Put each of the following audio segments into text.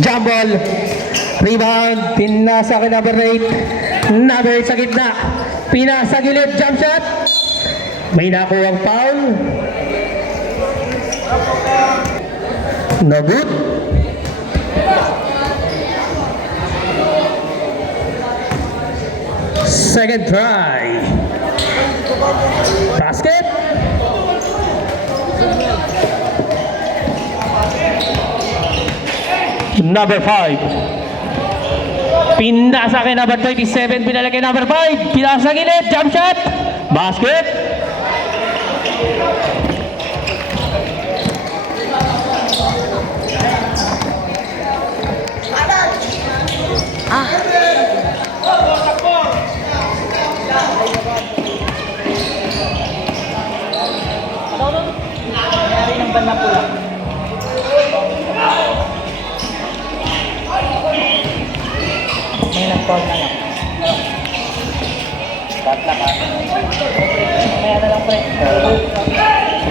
Jump ball. Rebound. Pinasa kay number 8. Number 8 sa gitna. Pinasa gilid. Jump shot. May nakuha ang foul. No good. Second try. Basket. Number 5. Pinasa kay number 27. Pinala kay number 5. Pinasa gilid. Jump shot. Basket. May nag-call na lang. Tatla ka. May ano lang pre.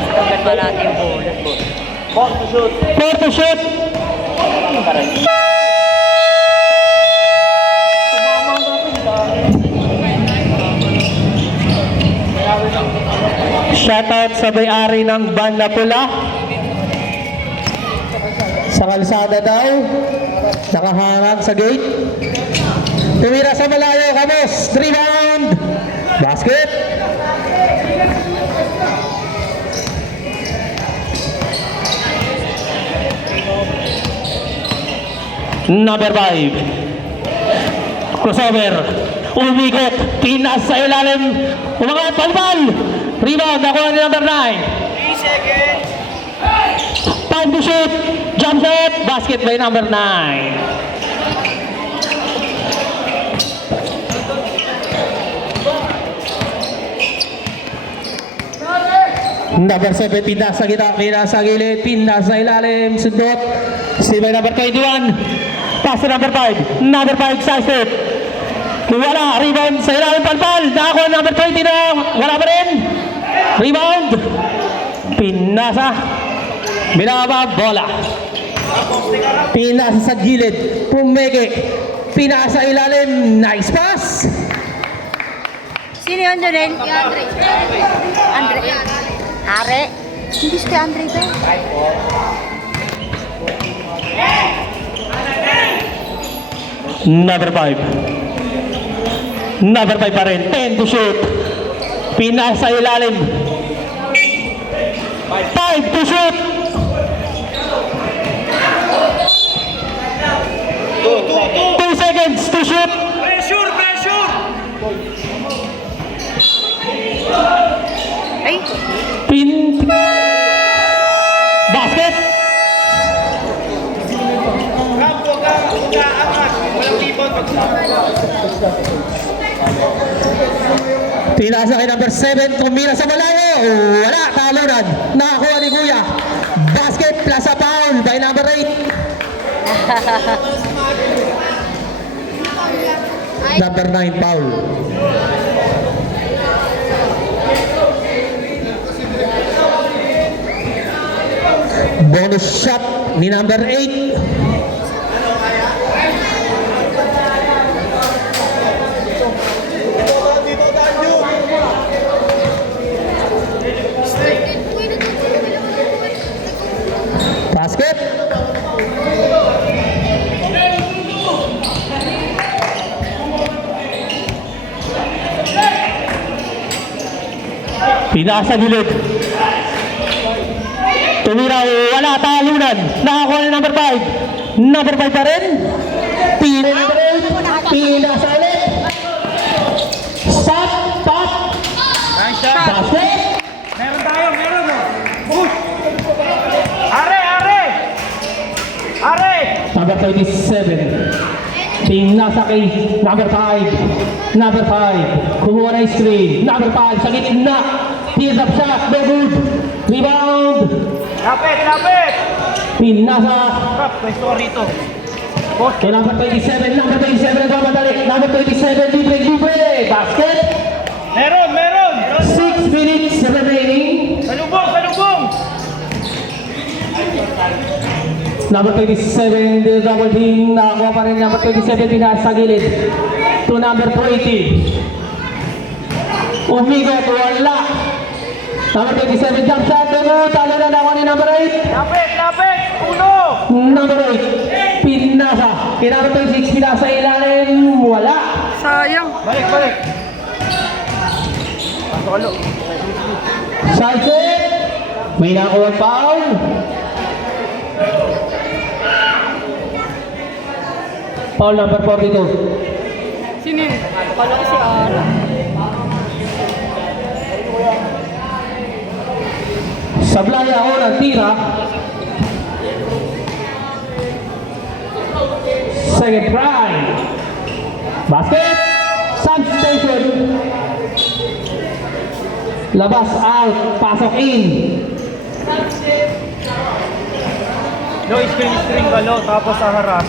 Pagkat ba natin yung bullet po? Four to shoot. Four to shoot. Shoutout sa may-ari ng van na pula. Sa kalsada daw. Nakaharang sa gate. Tumira sa malayo. Kamos. Rebound. Basket. Number 5. Crossover. Umikot. Pinas sa ilalim. Umangat. Palpal. Rebound. Nakuha ni number 9. 3 seconds. Time to shoot. Jump shot. Basket by number 9. Number 7, pindas sa gitna, pindas sa gilid, pindas sa ilalim, sundot. Si by number 21. Pass to number 5. Number 5, side step. Wala, rebound sa ilalim, palpal. Nakakuha number 20 na, wala pa rin. Rebound. Pinasa. Binaba, bola. Pinasa sa gilid, pumeke. Pinasa ilalim, nice pass. Sino yun, Jonel? Andre. Are. Hindi si Andre ba? Number 5. Number 5 pa rin. 10 to shoot. Pinasa ilalim. 5 to shoot. 2 seconds to shoot. Pressure! Pressure! Ay, Basket. Rap, huwag ka angat. Walang rebound. Pinasa kay number 7. Tumira sa malayo. Wala. Talunan. Nakakuha ni Kuya. Basket plus a foul by number 8. Number 9 foul. Bonus shot ni number 8. Basket. Pinasa gilid. Tumira, wala, talunan. Nakakuha ni number 5. Number 5 pa rin. Pina number 8. Pinasa ulit. Stop. Stop. Nice shot. Basket. Meron tayo, meron mo. Push! Are! Are! Are! Number 27. Pinasa kay number 5. Number 5. Kumuha na yung screen. Number 5 sa gitna. Tears up shot. No good. Rebound. Lapit! Lapit! Pinasa. Rap, may story ito. Post. Kay number 27. Number 27 nagmamadali. Number 27. Libre. Basket. Meron! Meron! 6 minutes remaining. Salubong! Salubong! Number 27, the double team. Nakakuha pa rin number 27, pinasa sa gilid. To number 20. Umigot, wala. Number 27, jump shot. Pero talo na ako ni number 8. Lapit! Uno! Number 8, pinasa. Kaya number 26, pinasa ilalim. Wala. Sayang. Balik! Pasok alo. Sunset. May nakuha foul. Foul number 42. Sino yun? Kala ko si Ara. Sablay ako ng tira. Second try. Basket. Sun Station. Labas out. Pasok in. No, screen ka lo, tapos sa haras.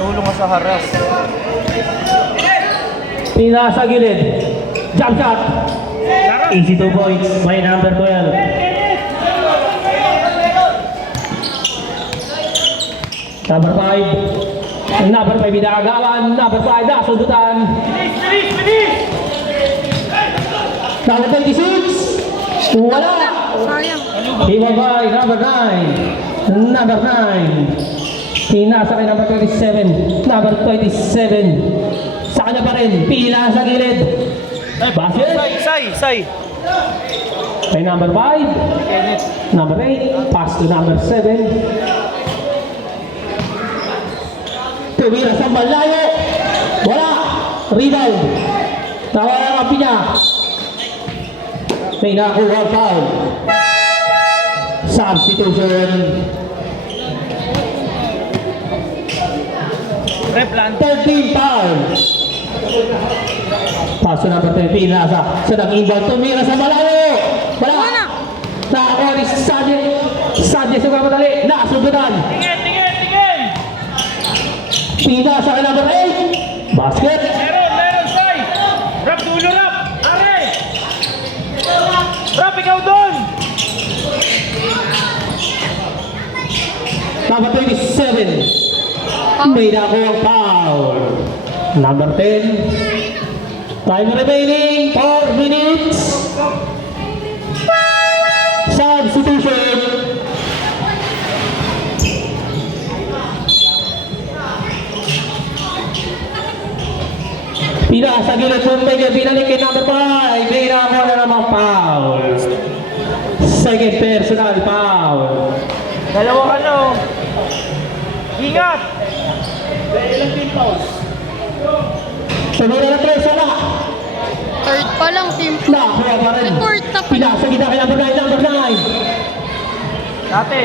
Tulong ka sa haras. Pinasa gilid. Jump shot. Easy 2 points by number 12. Number 5. Number 5 binagawan. Number 5 nasundutan. Bilis! Number 26. Wala. Sayang. Ibabay. Number 9. Number 9. Pinasa kay number 27. Number 27. Sa kanya pa rin. Pila sa gilid. Basket. Say! Kay number 5. Number 8. Pass to number 7. Tumira sa malayo. Wala. Rebound. Nawala ang kampi niya. May nakuha foul. Substitution. Replan. 13 foul. Paso number 13. Nasa sa nag-inbound. Tumira sa malayo. Wala. Nakakuha ni Sadie. Sadie sa kamadali. Nasubutan. Tingin! Pina sa number 8. Basket. Meron, Say! Rap, dulo, Rap! Are! Rap, ikaw doon! Number 27. May nakuha ang foul. Number 10. Time remaining 4 minutes. Substitution. Pinasa gilid po tayo. Binalik kay number 5. May nakuha na namang foul. Second personal foul. Dalawa ka no. Ingat! Ilang team fouls? Tumira na 3. Wala. Third pa lang, team. Nakuha pa rin. Fourth na pa. Pinasa kita kay number 9. Number 9. Dati.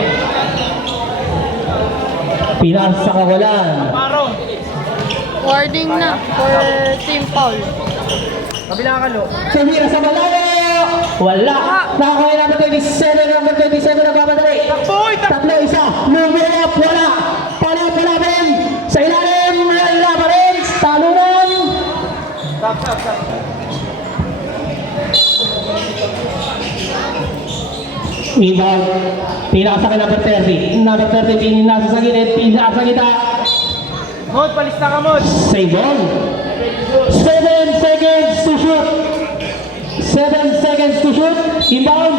Pinasa kawalan. Parong. Warding na for team foul. Kabila ka lo. Tumira sa malayo. Wala. Nakakuha yung number 27. Number 27 na babatali. Boy! Tatlo isa. Move up. Wala. Pala pa rin. Sa ilalim. Wala pa rin. Talunan. Stop. Rebound. Pinasa kay number 30. Number 30. Pinasa sa gilid. Pinasa kita. Mod, palista ka, Mod. Save ball. 7 seconds to shoot. 7 seconds to shoot. Inbound.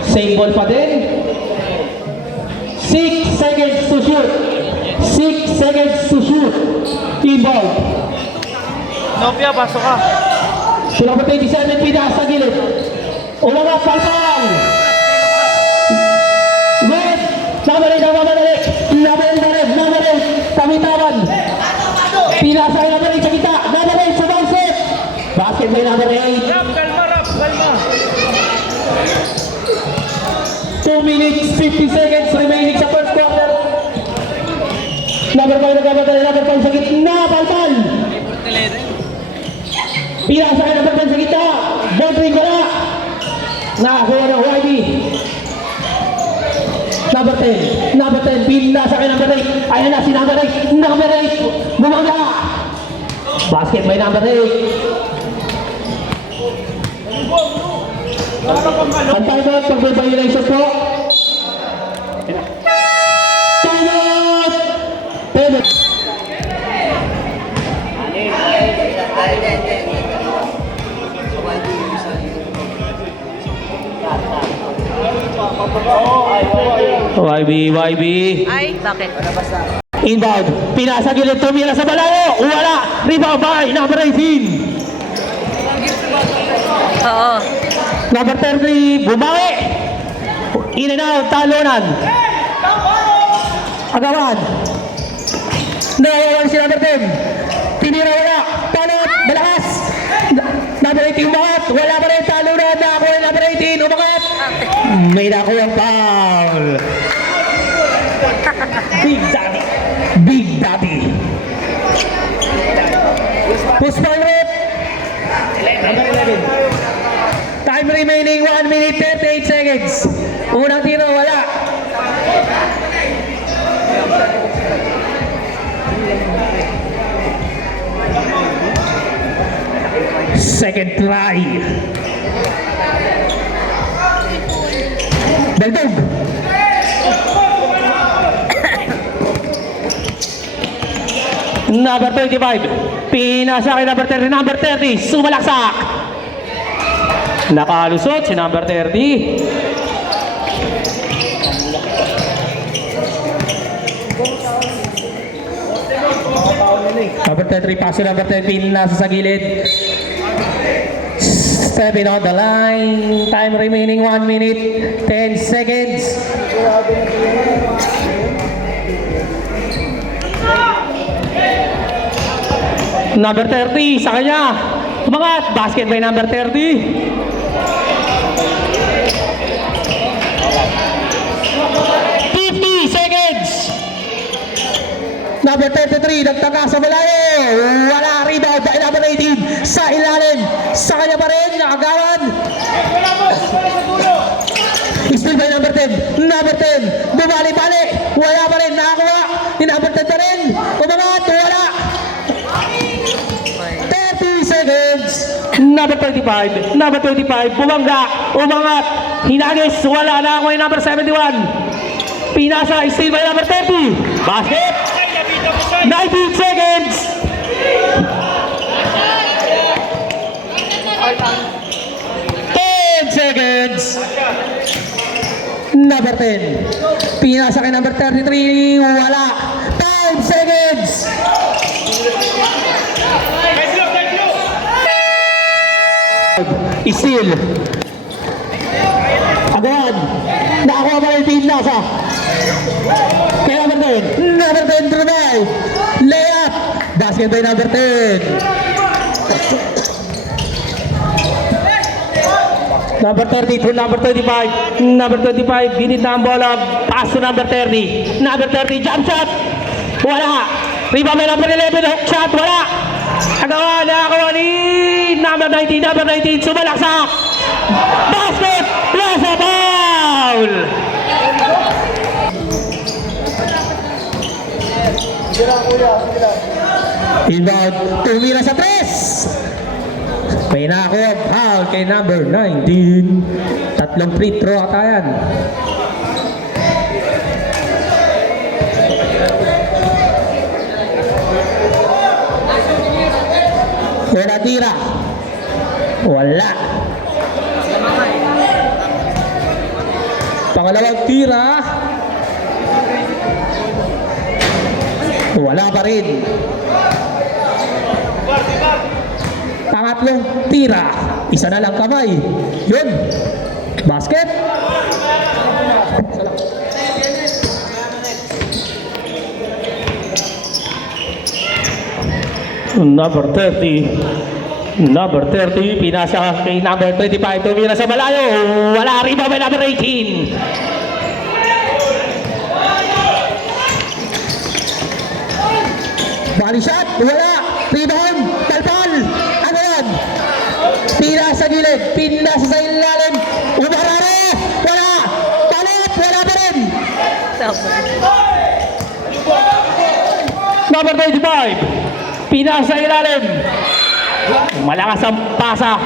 Save ball pa din. 6 seconds to shoot. 6 seconds to shoot. Inbound. Nopia, pasok ka. Sila pa 27 pinasa sa gilid. Ulang up, palpal. Good. Number 8. Kamitawan. Pinasa kay number 8 sa kita. Number 8 sa basket. Basket by number 8. Rap, kalma. 2 minutes, 50 seconds remaining sa first quarter. Number 5 nagkabatali. Number 5 sa gitna. Palpal. Pinasa kay number 10 sa kita. Bondring ko na. Nakakuha ng YB. Number 10, pinasa kay number 8. Ayan na si number 8. Number 8, bumangga. Basket by number 8. Ang timeout, pag-violation po. Timeout! YB. Ay, bakit? Inbound. Pinasa gilid, tumira sa balayo. Wala. Rebound by number 18. Oo. Number 30, bumawi. In and out, talunan. Agawan. Nawawan si number 10. Tinira wala. Talon, malakas. Number 18 umangat. Wala pa rin talunan. Nakakuha yung number 18. Umangat. May nakuha ang foul. Big Daddy. Big Daddy. Push ball rep. Number 11. Time remaining 1 minute 38 seconds. Unang tiro, wala. Second try. Baldog. Number 25. Pinasa kay number 30. Number 30. Sumalaksak. Nakalusot si number 30. Number 33, paso number 10, nasa sa gilid. Stepping on the line. Time remaining 1 minute, 10 seconds. Number 30, sa kanya. Umangat, basket by number 30. 50 seconds. Number 33, nagtaka sa malayo. Wala, rebound by number 18. Sa ilalim. Sa kanya pa rin, nakagawan. Still by number 10. Number 10, bumali-bali. Wala pa rin, nakakuha. Ni number 10 pa rin. Umangat, wala. 30 seconds. Number 25. Number 25, bumangga. Umangat. Hinagis. Wala na ako yung number 71. Pinasa, still by number 30. Basket. 19 seconds. Number 10. Pinasa kay number 33. Wala. 5 seconds. Steal. Agad. Nakakuha pa rin Pinasa. Kaya number 10. Number 10 drive. Layup. Basket by number 10. Number 30 to number 25. Number 25, ginit na ang bola. Pass to number 30. Number 30, jump shot. Wala. Rebound by number 11, hook shot. Wala. Nakakuha ni number 19. Number 19, sumalaksak. Basket. Plus a foul. Inbound. Tumira sa 3. May nakuha foul kay number 19. Tatlong free throw ata yan. Wala tira. Wala. Pangalawang tira. Wala pa rin. Pangatlong tira. Isa na lang kamay. Yun. Basket. Number 30. Number 30. Pinasa kay number 25. Tumira sa malayo. Wala rin ba by number 18. Body shot. Wala. Rebound. Talpal. Ano yan? Tira sa gilid. Pinasa sa ilalim. Umarare. Wala. Palit. Wala pa rin. Number 25. Pinasa sa ilalim. Malakas ang pasa.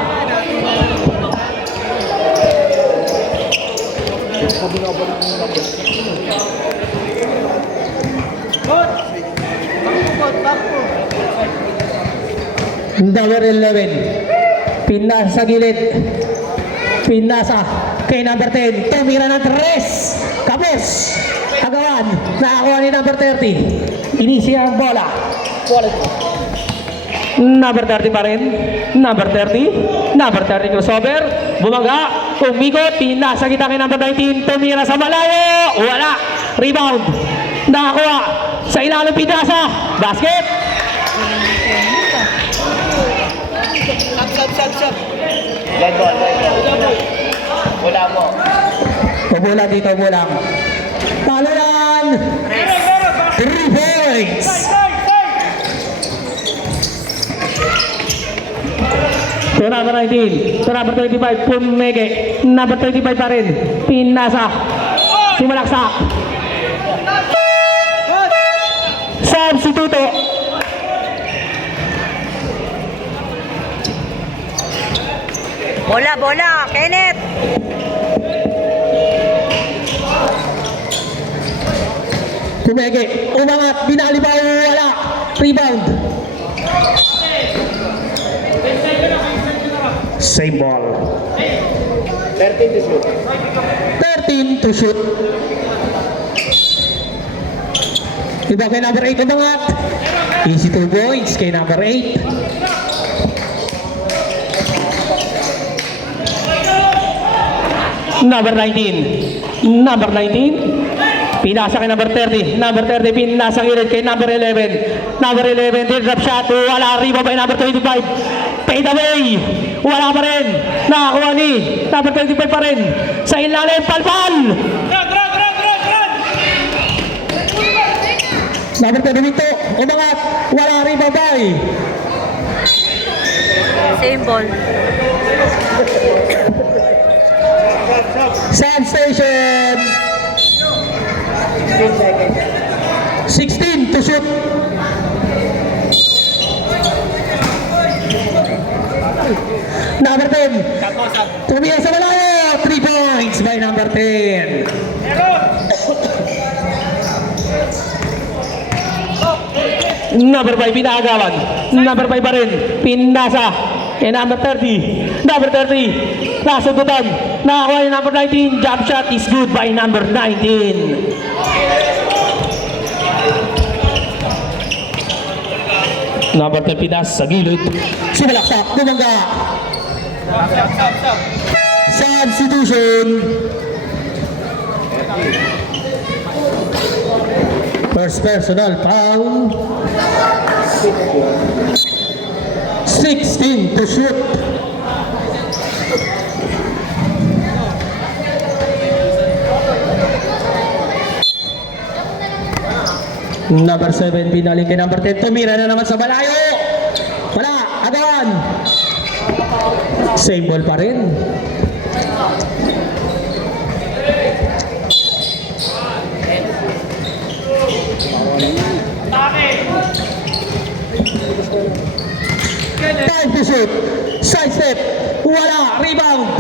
Number 11. Pinasa sa gilid. Pinasa kay number 10. Tumira ng 3. Kapos. Agawan. Nakakuha ni number 30. Inisi ang bola. Number 30 pa rin. Number 30. Number 30 crossover. Bumaga. Umikot. Pinasa kita kay number 19. Tumira sa malayo. Wala. Rebound. Nakakuha. Sa ilalim pinasa. Basket. Red ball. Wala mo. Bola dito. Bolang. Talunan. 3 points. To number 19. To number 25. Pumege. Number 25 pa rin. Pinasa. Simalaksak. Substituto. Bola, Kenneth. Pumege. Umangat. Binalibaw. Wala. Rebound. Same ball. 13 to shoot. Iba kay number 8 umangat. Easy 2 points kay number 8. Number 19. Number 19. Pinasa kay number 30. Number 30 pinasa gilid kay number 11. Number 11 din drop shot. Wala, rebound by number 25. Fade away. Wala pa rin. Nakakuha ni number 25 pa rin. Sa ilalim, palpal. Number 22, umangat. Wala, rebound by. Same ball. Substation. 16 to shoot. Number 10. Tumira sa malayo. 3 points by number 10. Number 5 pinagawan. Number 5 pa rin. Pinasa. Kay number 30. Number 30. Nasugutan. Nakakuha yung number 19. Jump shot is good by number 19. Number 10 pinas sa gilid. Simalaksak. Bumangga. Substitution. First personal foul. 16 to shoot. Number 7 pinalik kay number 10. Tumira na naman sa malayo. Wala. Agawan. Same ball pa rin. Time to shoot. Side step. Wala. Rebound.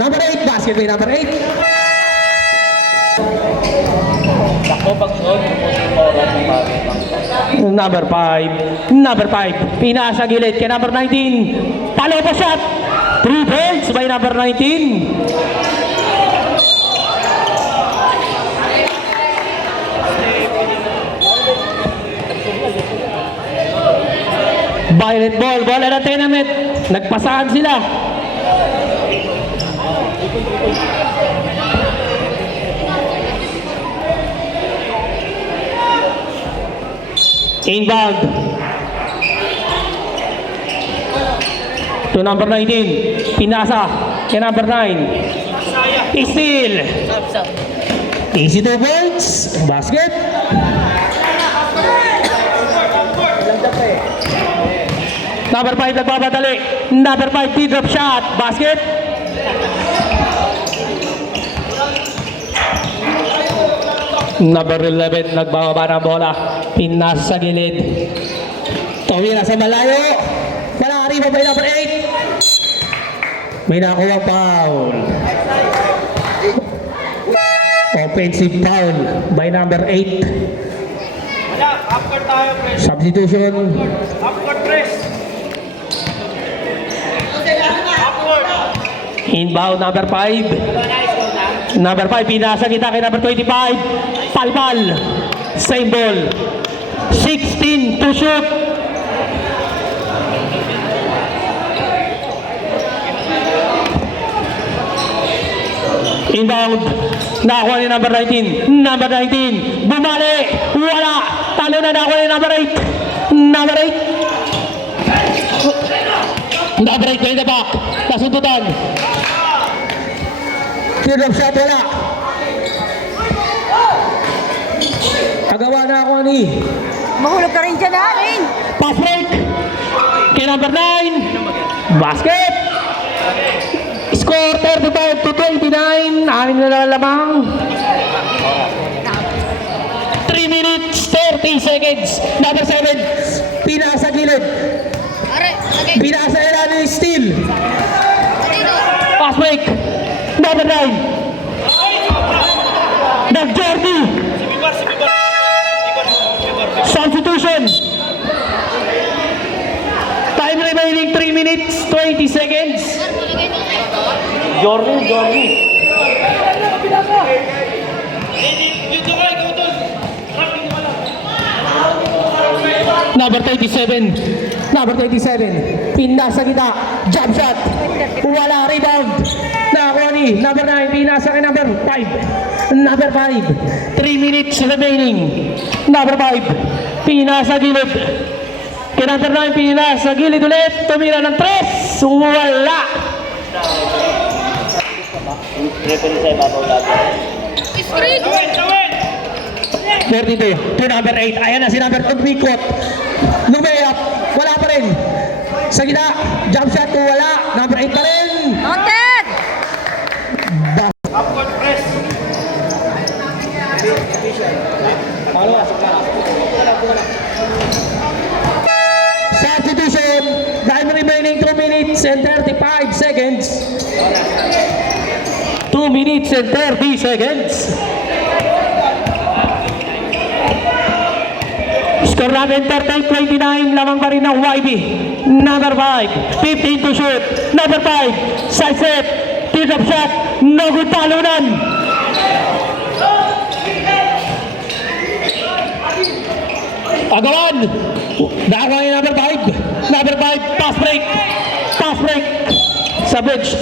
Number 8. Basket by number 8. Number 5. Number 5. Pinasa gilid kay number 19. Talo pa shot. 3 points by number 19. Violet ball. Bola na tenement. Nagpasahan sila. Inbound. To number 19. Pinasa. Kay number 9. Steal. Easy 2 points. Basket. Number 5 nagbabadali. Number 5 T-drop shot. Basket. Number 11 nagbababa ng bola. Pinas sa gilid. Tumira sa malayo. Wala, rebound by number 8. May nakuha foul. Offensive foul by number 8. Substitution. Inbound number 5. Number 5 pinasa kita kay number 25. Palpal. Same ball. 16 to shoot. Inbound. Nakuha ni number 19. Number 19. Bumali. Wala. Talo na nakuha ni number 8. Number 8. Number 8 in the back. Nasuntutan. Clear up shot. Wala. Agawa na ako ni. Mahulog ka rin dyan, Alin. Pass break. Kay number 9. Basket. Score 35 to 29. Anim na lamang. 3 minutes 30 seconds. Number 7. Pina sa gilid. Pina sa ilalim. Steal. Pass break. Number 9. Nag-Jordi. Substitution. Time remaining 3 minutes 20 seconds. Jordi. Number 37. Number 37. Pinasa kita. Jump shot. Wala. Rebound. Nakakuha ni number 9. Pinasa kay number 5. Number 5. 3 minutes remaining. Number 5. Pinasa gilid. Kay number 9. Pinasa gilid ulit. Tumira ng 3. Wala. Triple sa ibabaw lagi. 32 to number 8. Ayan na si number 2. Umikot. Lumayap. Wala pa rin. Sa gina. Jump shot. Wala. Number 8 pa rin. Noted! Upward press. Substitution. Time remaining 2 minutes and 35 seconds. 2 minutes and 30 seconds. Score natin 38-29. Lamang pa rin ng YB. Number 5. 15 to shoot. Number 5. Side set. Tip-up shot. No good. Talunan. Agawan. Nakakuha yung number 5. Number 5. Pass break. Pass break. Sa bridge.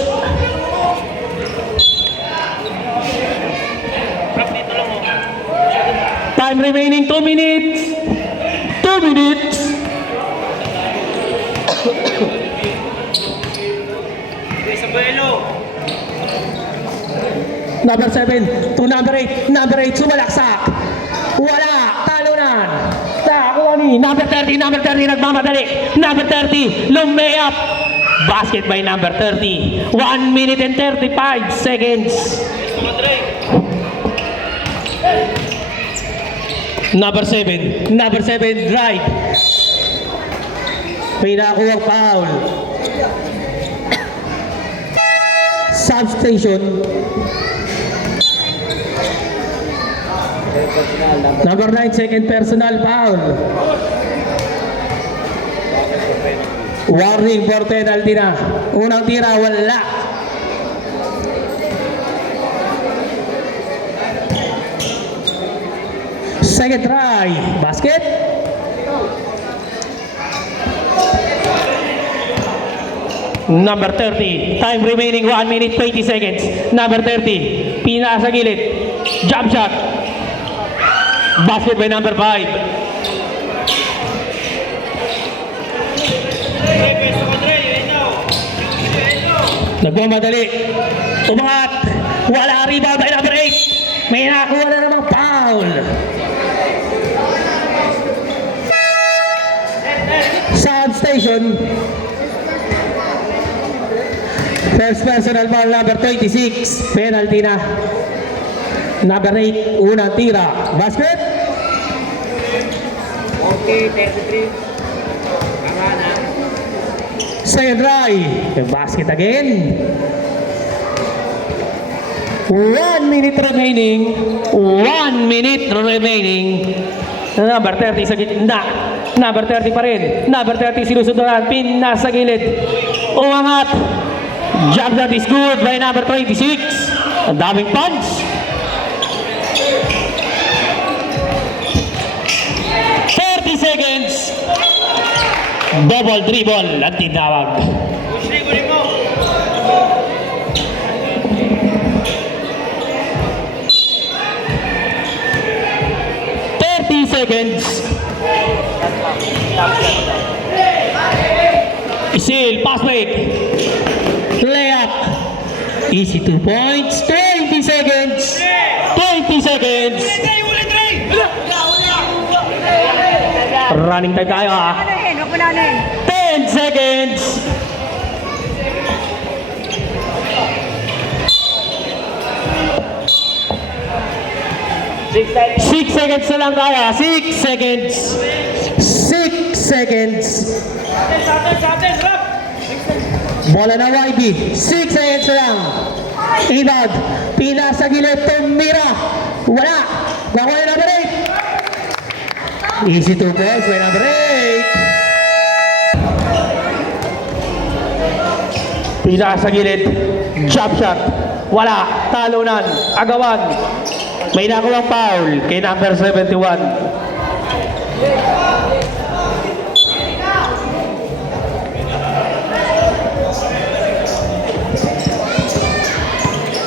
Time remaining 2 minutes. 2 minutes. Number 7 to number 8. Number 8 sumalaksak. Wala. Talunan. Nakakuha ni number 30. Number 30 nagmamadali. Number 30 lumayap. Basket by number 30. 1 minute and 35 seconds. Number 7. Number 7 drive. May nakuha foul. Substation. Number 9 second personal foul. Warning for penalty na. Unang tira wala. Second try. Basket. Number 30. Time remaining 1 minute 20 seconds. Number 30. Pina sa gilid. Jump shot. Basket by number 5. Nagmamadali. Umangat. Wala. Rebound by number 8. May nakuha na namang foul. Substation. First personal foul number 26. Penalty na. Number 8. Unang tira. Basket. Okay, 33. Tama na. Second try. Basket again. 1 minute remaining. 1 minute remaining. Number 30 sa gitna. Number 30 pa rin. Number 30 sinusundan. Pin nasa gilid. Umangat. Jump shot is good by number 26. Ang daming punch. Double dribble ang tinawag. 30 seconds. Isil, pass break. Layup. Easy 2 points. 20 seconds. 20 seconds. Running time tayo ha. 10 seconds. Six seconds na lang tayo. 6 seconds. 6 seconds. Bola na YB. 6 seconds na lang. Ibad. Pina sa gilid. Tumira. Wala. Nakuha na number 8. Easy 2 points by number 8. Pina sa gilid. Jump shot. Wala. Talunan. Agawan. May nakuha foul kay number 71.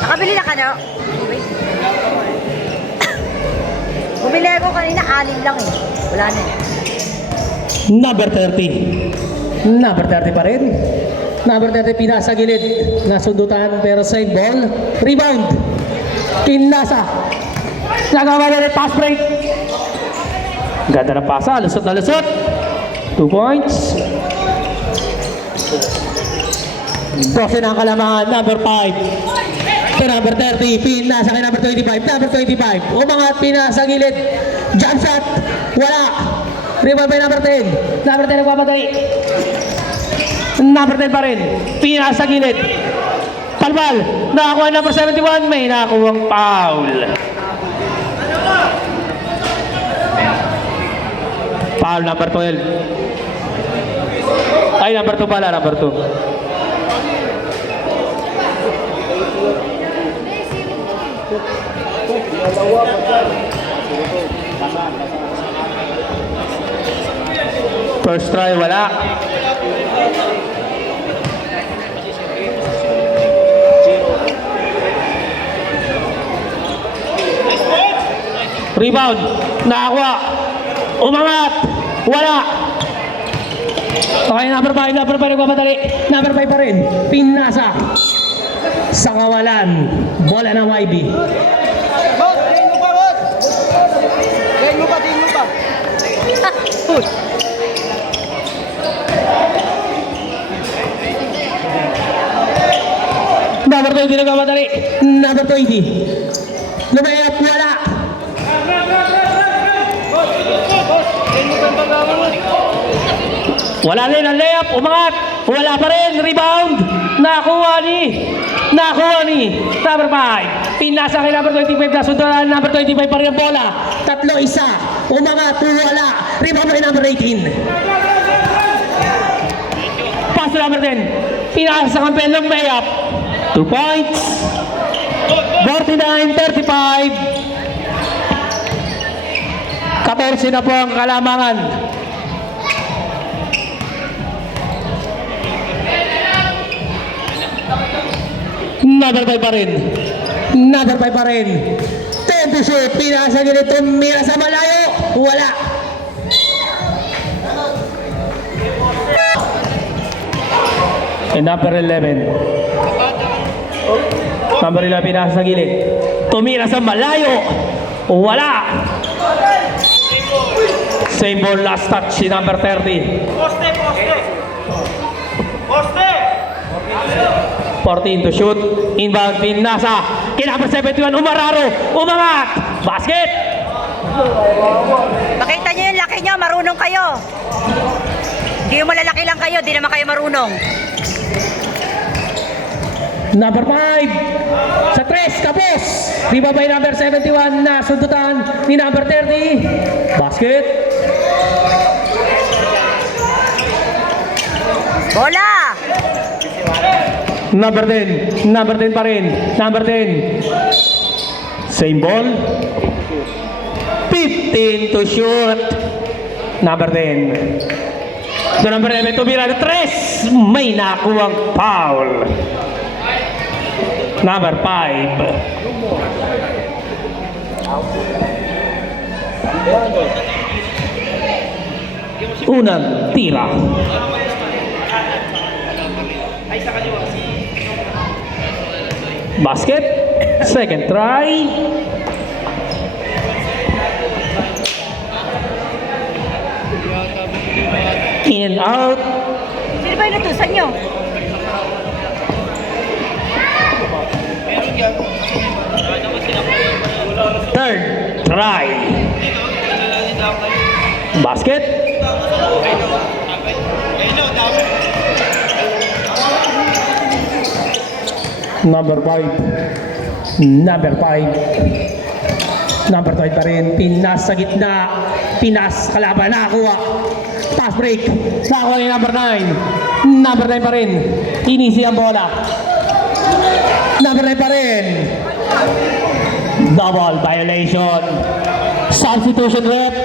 Nakabili na ka na? Bumili ako kanina, 6 lang eh. Wala na eh. Number 30. Number 30 pa rin. Number 30 pinasa gilid. Nasundutan pero side ball. Rebound. Pinasa. Nagawa na rin pass break. Ganda ng pasa. Lusot na lusot. 2 points. 12 na ang kalamangan. Number 5. To number 30. Pinasa kay number 25. Number 25. Umangat. Pinasa gilid. Jump shot. Wala. Rebound by number 10. Number 10 nagpapatay. Number 10 pa rin. Pinasa gilid. Palbal. Nakakuha number 71. May nakakuha foul. Foul number 12. Ay, number 2 pala. Number 2. First try, wala. Rebound. Nakakuha. Umangat. Wala. Okay, number 5. Number 5 nagpapadali. Number 5 pa rin. Pinasa. Sa kawalan. Bola ng YB. Number 20 nagpapadali. Number 20. Lumayap. Wala. Wala rin ang layup, umangat, wala pa rin, rebound, nakuha ni number 5, pinasa kay number 25, nasundan number 25 pa rin ang bola, 3-1, umangat, wala, rebound kay number 18. Pass to number 10, pinasa sa kampen ng layup, 2 points, 49-35. 14 na po ang kalamangan. Number 5 pa rin. Number 5 pa rin. 10 to shoot. Pinasa nyo nito. Mira sa malayo. Wala. And number 11. Number 11 pinasa sa gilid. Tumira sa malayo. Wala. Same ball, last touch si number 30. Poste! 14 to shoot. Inbound, pinasa. Kinumber 71, Umararo. Umangat. Basket! Pakita nyo yung laki nyo, marunong kayo. Hindi yung malalaki lang kayo, di naman kayo marunong. Number 5. Sa 3, kapos. Rebound by number 71 na sundutan ni number 30. Basket. Bola! Number 10. Number 10 pa rin. Number 10. Same ball. 15 to shoot. Number 10. Sa number 11, tumira na 3. May nakuwang foul. Number 5. Unang tira. Basket. Second try. In and out. Sino ba yung natusan nyo? Third try. Basket. Number 5. Number 5. Number 5 pa rin. Pinas sa gitna. Pinas kalaban. Nakakuha. Pass break. Nakakuha ni number 9. Number 9 pa rin. Inisi ang bola. Number 9 pa rin. Double violation. Substitution rep.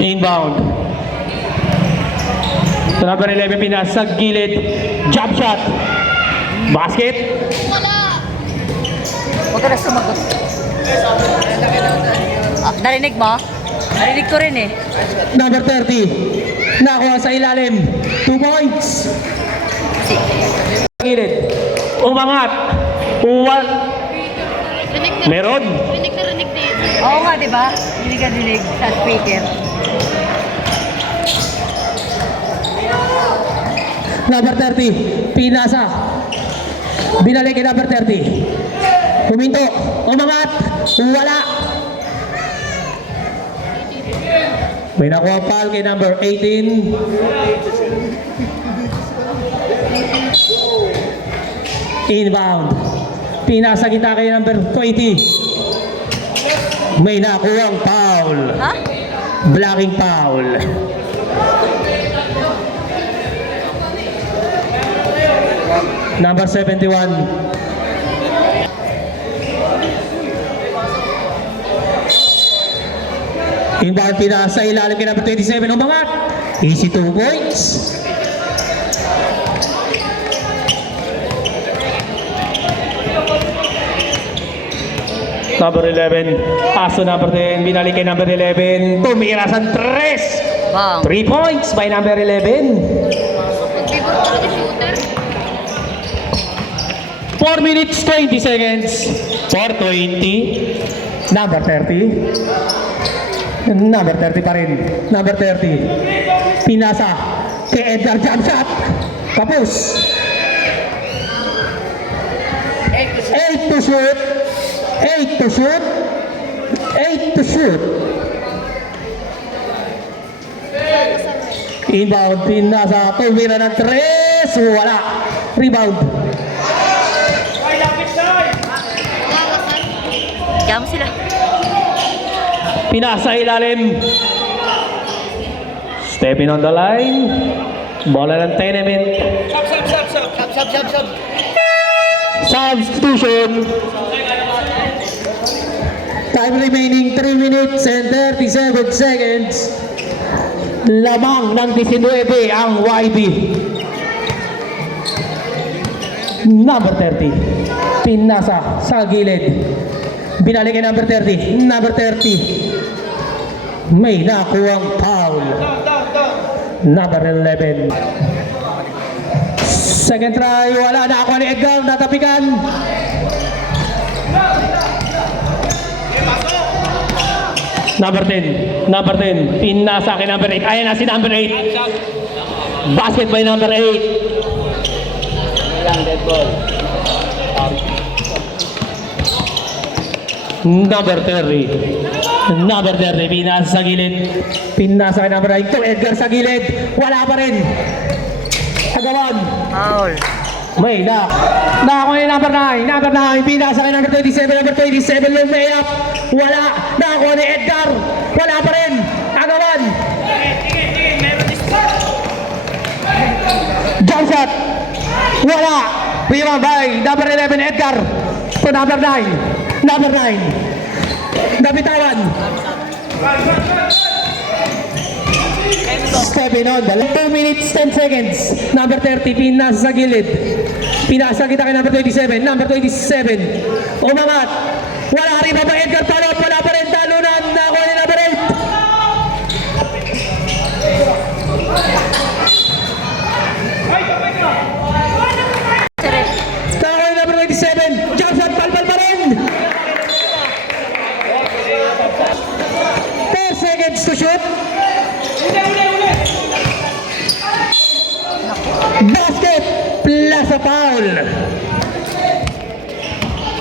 Inbound. Sa number 11, Pinas sa gilid. Jump shot. Basket. Huwag ka na sumagot. Narinig mo? Narinig ko rin eh. Number 30. Nakuha sa ilalim. 2 points. Gilid. Umangat. Uwal. Meron. Rinig na rinig dito. Oo nga, di ba? Hindi ka dinig sa speaker. Number 30. Pinasa. Binalik kay number 30. Huminto. Umangat. Wala. May nakuha foul kay number 18. Inbound. Pinasa kita kay number 20. May nakuha foul. Ha? Blocking foul. Number 71. Inbound Pinas sa ilalim kay number 27. Umangat. Easy 2 points. Number 11. Paso number 10. Binalik kay number 11. Tumira sa 3. Bang. 3 points by number 11. Pag-figure ko na shooter. 4 minutes 20 seconds. 4:20. Number 30. Number 30 pa rin. Number 30. Pinasa. Kay Edgar jump shot. Kapus. 8 to shoot. 8 to shoot. 8 to shoot. Inbound. Pinasa. Tumira ng 3. Wala. Rebound. Kaya mo sila. Pinasa ilalim. Stepping on the line. Bola ng tenement. Substitution. Time remaining 3 minutes and 37 seconds. Lamang ng 19 ang YB. Number 30. Pinasa sa gilid. Binalik kay number 30. Number 30. May nakuwang foul. Number 11. Second try. Wala. Nakakuha ni Edgar. Natapikan. Number 10. Number 10. Pinasa kay number 8. Ayan na si number 8. Basket by number 8. Number 30. Number 30. Pinasa sa gilid. Pinasa kay number 9. To Edgar sa gilid. Wala pa rin. Agawan. Foul. May na. Nakakuha ni number 9. Number 9. Pinasa kay number 27. Number 27. Long layup. Wala. Nakakuha ni Edgar. Wala pa rin. Agawan. Jump shot. Wala. Rebound by number 11, Edgar. To number 9. Number 9. Nabitawan. Stepping on. 2 minutes, 10 seconds. Number 30, pinasa sa gilid. Pinasa kita kay number 27. Number 27. Umangat. Wala rin pa ba Edgar Palot? Wala pa rin talunan. Nakuha ni number 8. Nakuha ni number 27. Johnson, palpal pa rin. 4 seconds to shoot. Basket plus a foul.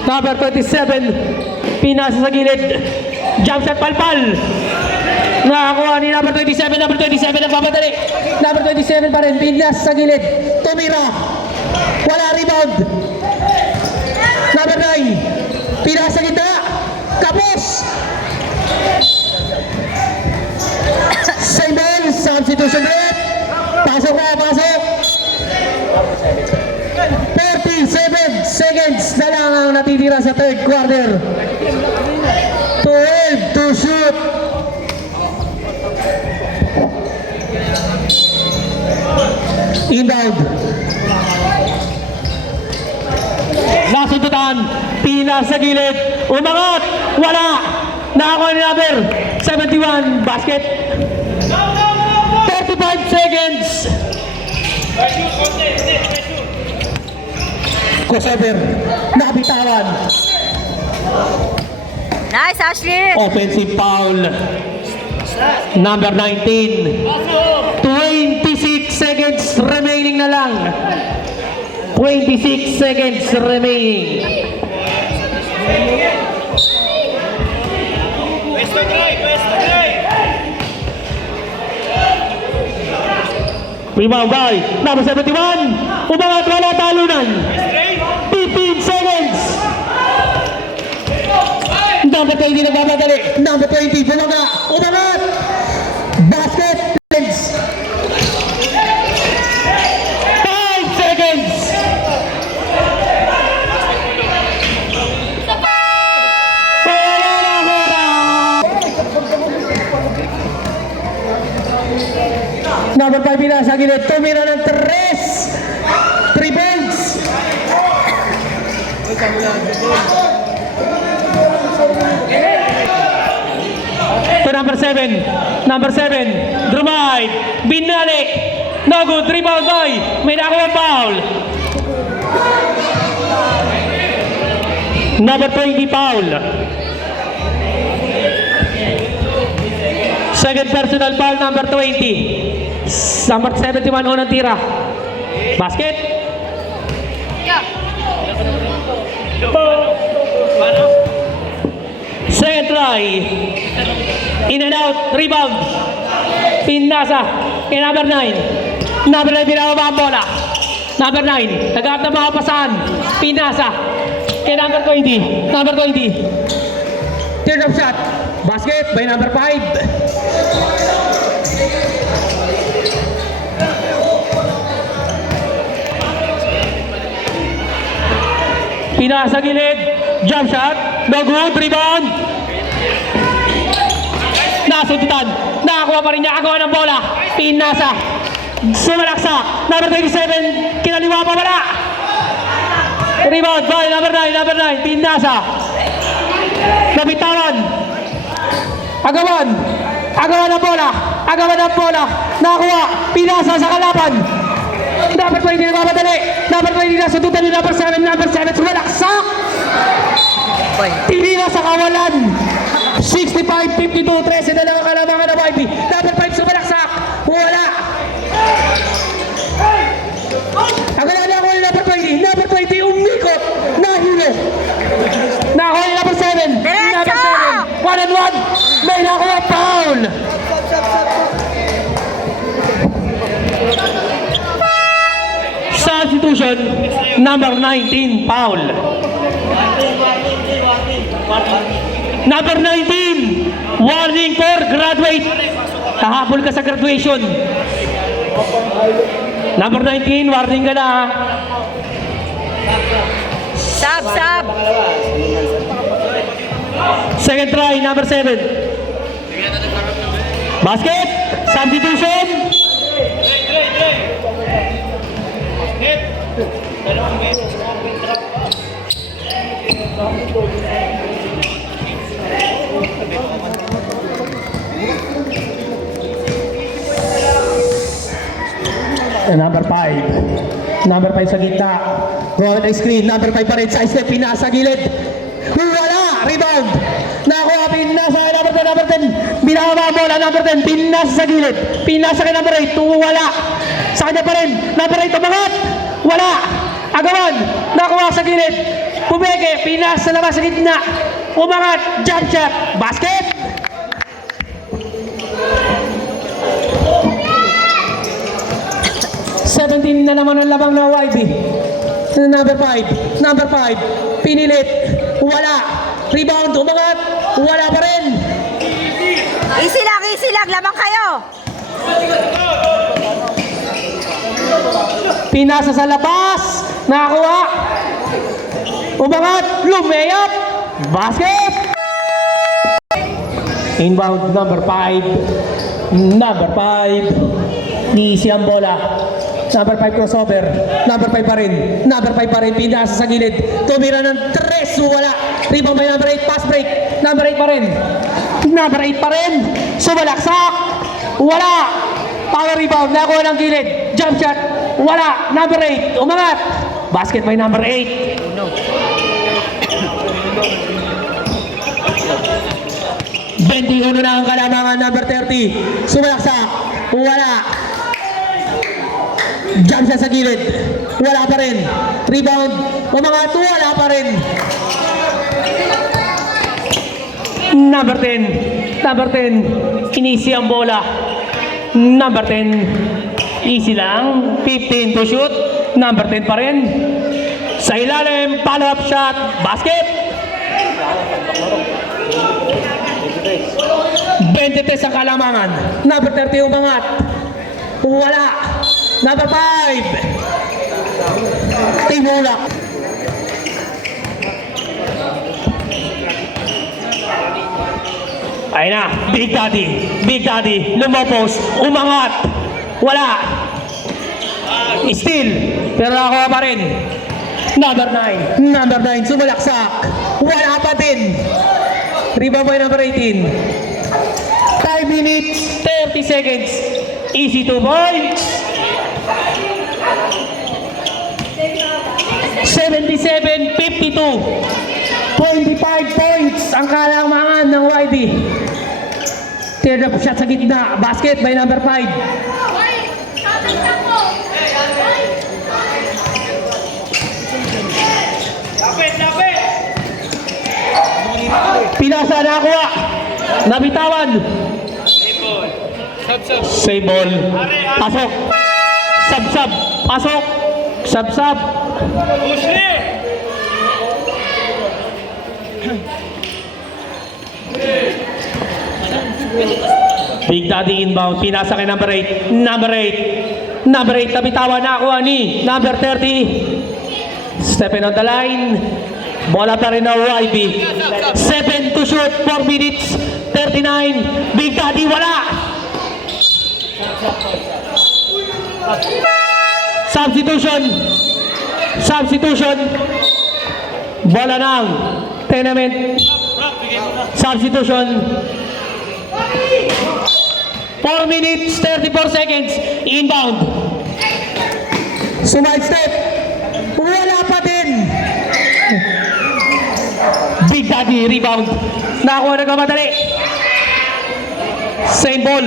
Number 27, pinasa sa gilid. Jump shot palpal. Nakakuha ni number 27. Number 27 ang papadali. Number 27 pa rin, pinasa sa gilid. Tumira. Wala rebound. Number 9, pinasa sa gitna. Kapos. Same ball, substitution rate. Pasok na, pasok. 37 seconds na lang ang natitira sa third quarter. 12 to shoot. Inbound. Nasundutan. Pinas sa gilid. Umangat. Wala. Nakakuha ni number 71. Basket. 35 seconds. Crossover. Nabitawan. Nice, Ashley! Offensive foul. Number 19. 26 seconds remaining na lang. 26 seconds remaining. Rebound by number 71. Umangat, wala talunan. 15 seconds. Number 20 nagbabatali. Number 20, bumaga. Umangat. Basket. 5 seconds. Number 5 pinasa gilid. Tumira ng 3 points. To number 7. Number 7. Drumay. Binalik. No good. Rebound by. May nakuha foul. Number 20 foul. Second personal foul, number 20. Number 71 unang tira. Basket. Yeah. Second try. In and out. Rebound. Pinasa. Kay number 9. Number 9 pinababa ang bola. Number 9. Naghahanap ng mga pasahan. Pinasa. Kay number 20. Number 20. Third of shot. Basket by number 5. Pinasa gilid, jump shot, no good, rebound. Nasundutan, nakakuha pa rin niya, agawa ng bola. Pinasa, sumalaksa, number 27, kinaliwa pa wala. Rebound by number 9, pinasa. Nabitawan. Agawan ng bola, nakakuha, pinasa sa kalaban. Number 20 na mamadali. Number 20 na sundutan ni number 7. Number 7 sumalaksak. Tinira sa kawalan. 65-52. 13 na lang ang kalamangan ng YB. Number 5 sumalaksak. Wala. Agad na ako ni number 20. Number 20 umikot. Nahilo. Nakuha ni number 7. Number 7. 1-on-1. May nakuha foul. Substitution, number 19, foul. Number 19, warning for graduate. Kahabol ka sa graduation. Number 19, warning ka na. Sab, sab. Second try, number 7. Basket. Substitution. Number 5. Number 5 sa gitna. Roll the screen. Number 5 pa rin. Side step. Pinasa gilid. Wala. Rebound. Nakuha. Pinasa kay number 10. Binaba ang bola. Number 10. Pinasa sa gilid. Pinasa kay number 8. Wala. Sa kanya pa rin. Number 8. Umangat. Wala. Agawan. Nakuha sa gilid. Pumeke. Pinasa sa labas sa gitna. Umangat. Jump shot. Basket. Seventeen na naman ang labang na YB. Number 5. Number 5. Pinilit. Wala. Rebound. Umangat. Wala pa rin. Easy lang. Lamang kayo. Pinasa sa labas. Nakakuha. Umangat. Lumayap. Basket. Inbound number 5. Number 5. Niisi ang bola. Number 5 crossover. Number 5 pa rin. Number 5 pa rin. Pinasa sa gilid. Tumira ng 3. Wala. Rebound by number 8. Pass break. Number 8 pa rin. Number 8 pa rin. Sumalaksak. Wala. Power rebound. Nakuha ng gilid. Jump shot. Wala. Number 8. Umangat. Basket by number 8. No. 21 na ang kalamangan. Number 30. Sumalaksak. Wala. Jump shot sa gilid. Wala pa rin. Rebound. Umangat. Wala pa rin. Number 10. Number 10. Inisi ang bola. Number 10. Easy lang. 15 to shoot. Number 10 pa rin. Sa ilalim. Follow-up shot. Basket. 23 ang kalamangan. Number 30 umangat. Wala. Number 5. Timulak. Ayun na. Big Daddy. Big Daddy. Lumopos. Umangat. Wala. Still. Pero ako pa rin. Number 9. Number 9. Sumalaksak. Wala pa din. Rebound by number 18. 5 minutes. 30 seconds. Easy 2 points. 77-52. 25 points ang kalamangan ng YB. Third up shot sa gitna. Basket by number 5. Pinasa na akuha. Nabitawan. Save ball. Pasok. Sab-sab. Pasok. Sab-sab. Big Daddy inbound. Pinasa kay number 8. Number 8. Number 8. Nabitawan na akuha ni number 30. Stepping on the line. Bola pa rin na YB. 7 to shoot. 4 minutes. 39. Big Daddy wala. Substitution. Substitution. Bola ng tenement. Substitution. 4 minutes, 34 seconds. Inbound. Sumide step. Wala pa din. Big Daddy rebound. Nakakuha na kamadali. Same ball.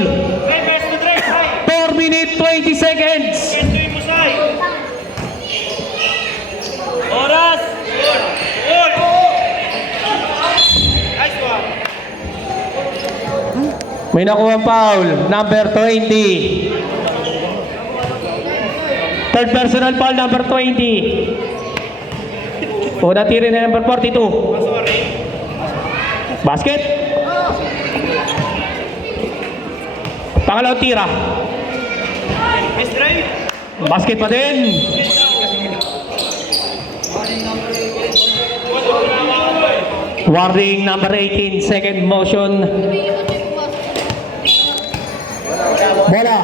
4 minutes, 20 seconds. Oras! Nice one! May nakuha foul. Number 20. Third personal foul, number 20. Una tiri na number 42. Basket. Pangalawang tira. Basket pa din. Warning number 18, second motion. Bola.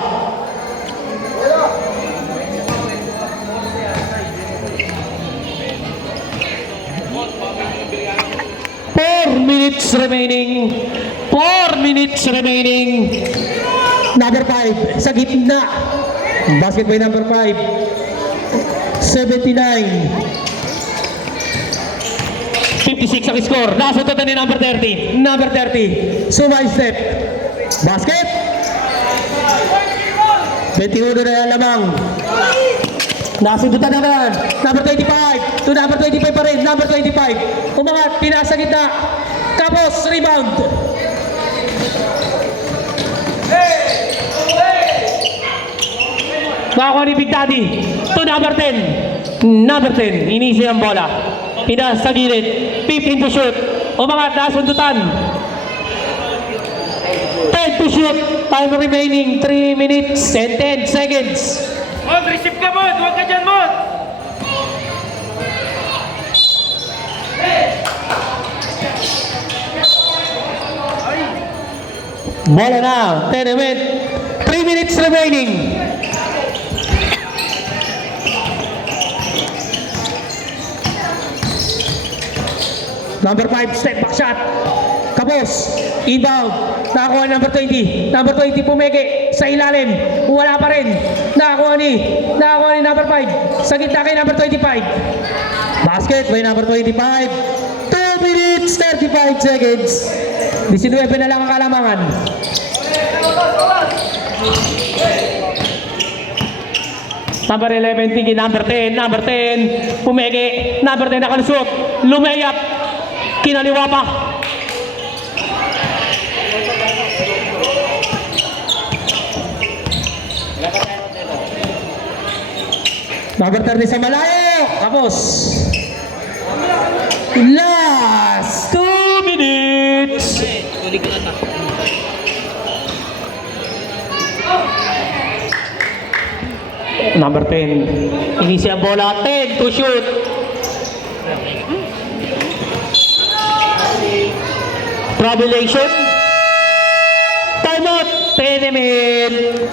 Four minutes remaining. 4 minutes remaining. Number 5 sa gitna. Basket by number 5. 79. 56 ang score. Nasundan ni number 30. Number 30. Sumay step. Basket. 21 na yan lamang. Nasundutan naman. Number 25. To number 25 pa rin. Number 25. Umangat. Pinasa gitna. Tapos rebound. Nakakuha ni Big Daddy. To number 10. Number 10. Inisi ang bola. Pinas sa gilid. 15 to shoot. Umangat. Nasundutan. 10 to shoot. Time remaining 3 minutes and 10 seconds. Mod, receive ka, Mod! Huwag ka dyan, Mod! Bola na. 3 minutes remaining. Number 5, step back shot. Kapos. Inbound. Nakakuha ni number 20. Number 20 pumeke sa ilalim. Wala pa rin. Nakakuha ni number 5. Sa gitna kay number 25. Basket by number 25. 2 minutes 35 seconds. 19 na lang ang kalamangan. Number 11 tingin, number 10 pumeke, number 10 nakalusot, lumayap, kinaliwa pa. Number 30 sa malayo, tapos last 2 minutes. Number 10. Inisi ang bola. 10 to shoot. Troublation. Timeout. 10 minutes.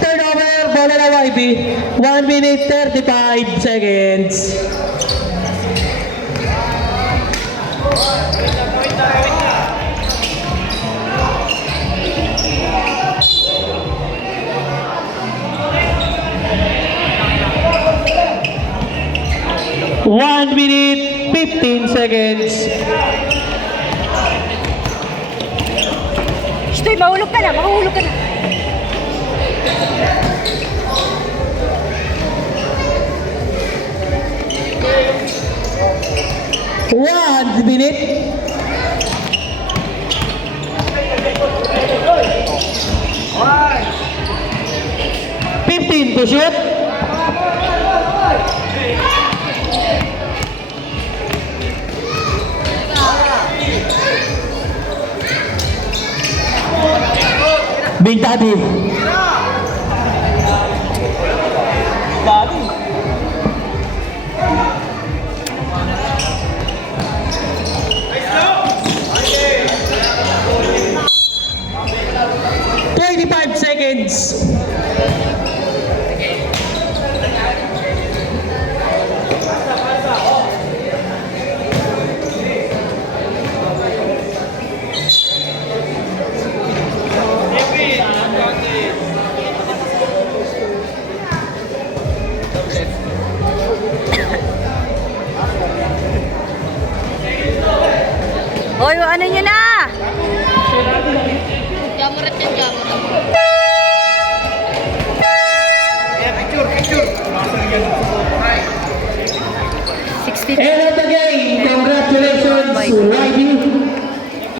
Turnover. Bola na YB. 1 minute 35 seconds. One minute, 15 seconds. Stoy, mahulog ka na, mahulog ka na. One minute. Fifteen to shoot. Big Daddy. Daddy. 25 seconds. Hoy, ano nyo na? Jamurat yan, jamurat. Picture. 60. End of the game. Congratulations, YB.